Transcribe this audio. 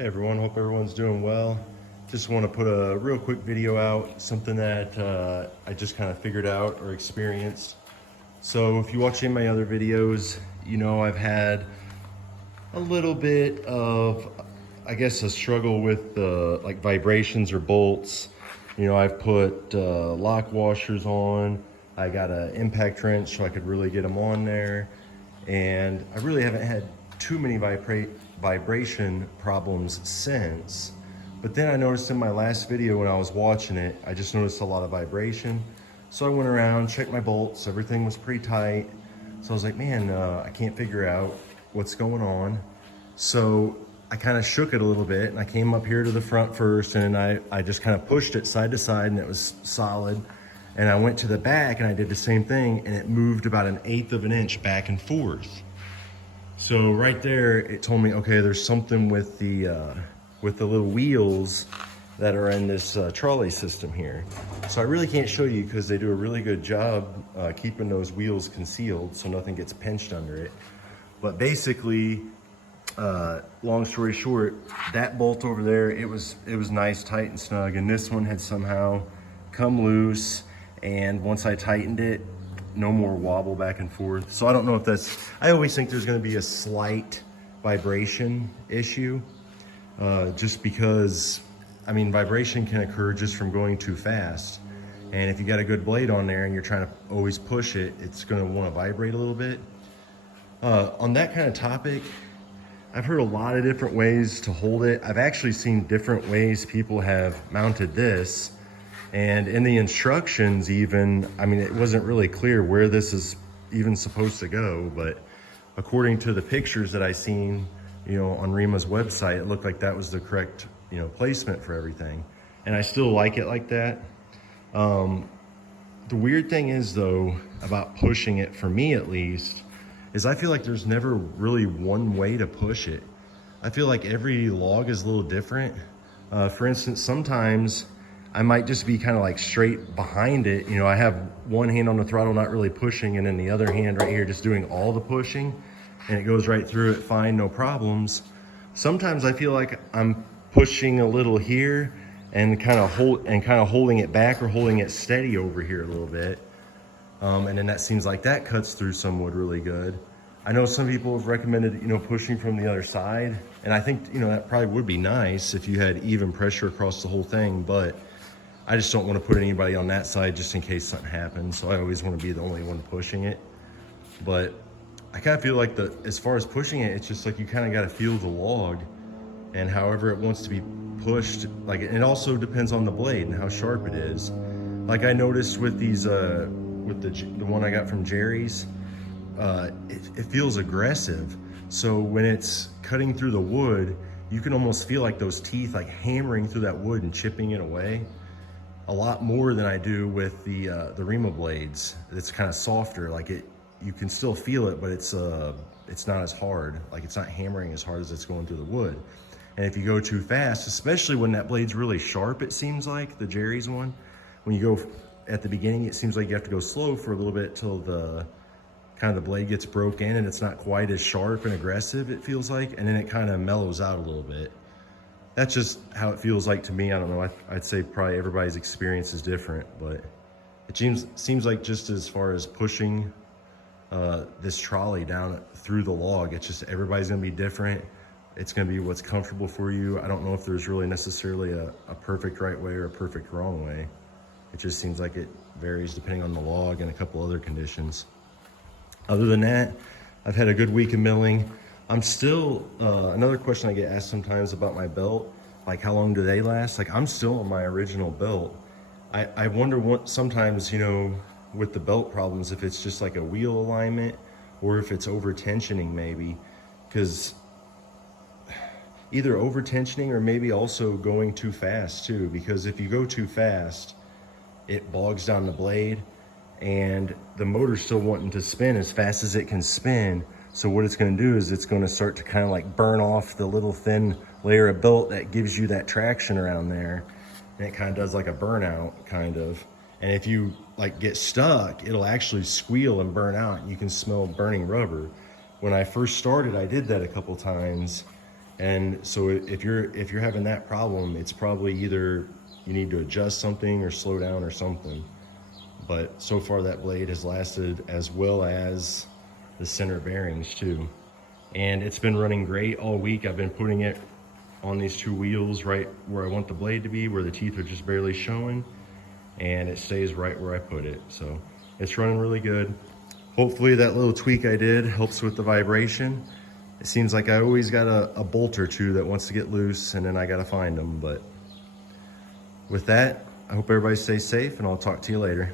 Hey everyone, hope everyone's doing well. Just want to put a real quick video out, something that I just kind of figured out or experienced. So if you watch any of my other videos, you know I've had a little bit of, I guess, a struggle with like vibrations or bolts. You know, I've put lock washers on. I got an impact wrench so I could really get them on there. And I really haven't had too many vibration problems since. But then I noticed in my last video when I was watching it, I just noticed a lot of vibration. So I went around, checked my bolts, everything was pretty tight. So I was like, man, I can't figure out what's going on. So I kind of shook it a little bit and I came up here to the front first and I just kind of pushed it side to side and it was solid. And I went to the back and I did the same thing and it moved about 1/8 of an inch back and forth. So right there, it told me, okay, there's something with the little wheels that are in this trolley system here. So I really can't show you because they do a really good job keeping those wheels concealed so nothing gets pinched under it. But basically, long story short, that bolt over there, it was nice, tight and snug, and this one had somehow come loose, and once I tightened it, no more wobble back and forth. So I don't know if that's, I always think there's gonna be a slight vibration issue, just because, I mean, vibration can occur just from going too fast. And if you got a good blade on there and you're trying to always push it, it's gonna wanna vibrate a little bit. On that kind of topic, I've heard a lot of different ways to hold it. I've actually seen different ways people have mounted this. And in the instructions even, I mean, it wasn't really clear where this is even supposed to go, but according to the pictures that I seen, you know, on Rima's website, it looked like that was the correct, you know, placement for everything. And I still like it like that. The weird thing is though, about pushing it, for me at least, is I feel like there's never really one way to push it. I feel like every log is a little different. For instance, sometimes I might just be kind of like straight behind it. You know, I have one hand on the throttle, not really pushing, and then the other hand right here just doing all the pushing, and it goes right through it fine, no problems. Sometimes I feel like I'm pushing a little here and kind of holding it back or holding it steady over here a little bit. And then that seems like that cuts through some wood really good. I know some people have recommended, you know, pushing from the other side. And I think, you know, that probably would be nice if you had even pressure across the whole thing, but I just don't want to put anybody on that side just in case something happens. So I always want to be the only one pushing it. But I kind of feel like as far as pushing it, it's just like you kind of got to feel the log and however it wants to be pushed. Like, it also depends on the blade and how sharp it is. Like I noticed with these, with the one I got from Jerry's, it feels aggressive. So when it's cutting through the wood, you can almost feel like those teeth like hammering through that wood and chipping it away a lot more than I do with the Rima blades. It's kind of softer, like you can still feel it, but it's not as hard. Like it's not hammering as hard as it's going through the wood. And if you go too fast, especially when that blade's really sharp, it seems like the Jerry's one, when you go at the beginning, it seems like you have to go slow for a little bit till the blade gets broken and it's not quite as sharp and aggressive, it feels like, and then it kind of mellows out a little bit. That's just how it feels like to me. I don't know, I'd say probably everybody's experience is different, but it seems like just as far as pushing this trolley down through the log, it's just everybody's gonna be different. It's gonna be what's comfortable for you. I don't know if there's really necessarily a perfect right way or a perfect wrong way. It just seems like it varies depending on the log and a couple other conditions. Other than that, I've had a good week of milling. I'm still, another question I get asked sometimes about my belt, like how long do they last? Like I'm still on my original belt. I wonder what sometimes, you know, with the belt problems, if it's just like a wheel alignment or if it's over tensioning maybe, because either over tensioning or maybe also going too fast too, because if you go too fast, it bogs down the blade and the motor's still wanting to spin as fast as it can spin. So what it's gonna do is it's gonna start to kind of like burn off the little thin layer of belt that gives you that traction around there. And it kind of does like a burnout kind of. And if you like get stuck, it'll actually squeal and burn out and you can smell burning rubber. When I first started, I did that a couple times And so if you're having that problem, it's probably either you need to adjust something or slow down or something. But so far that blade has lasted, as well as the center bearings too. And it's been running great all week. I've been putting it on these two wheels right where I want the blade to be, where the teeth are just barely showing, and it stays right where I put it. So it's running really good. Hopefully that little tweak I did helps with the vibration. It seems like I always got a bolt or two that wants to get loose, and then I gotta find them. But with that, I hope everybody stays safe, and I'll talk to you later.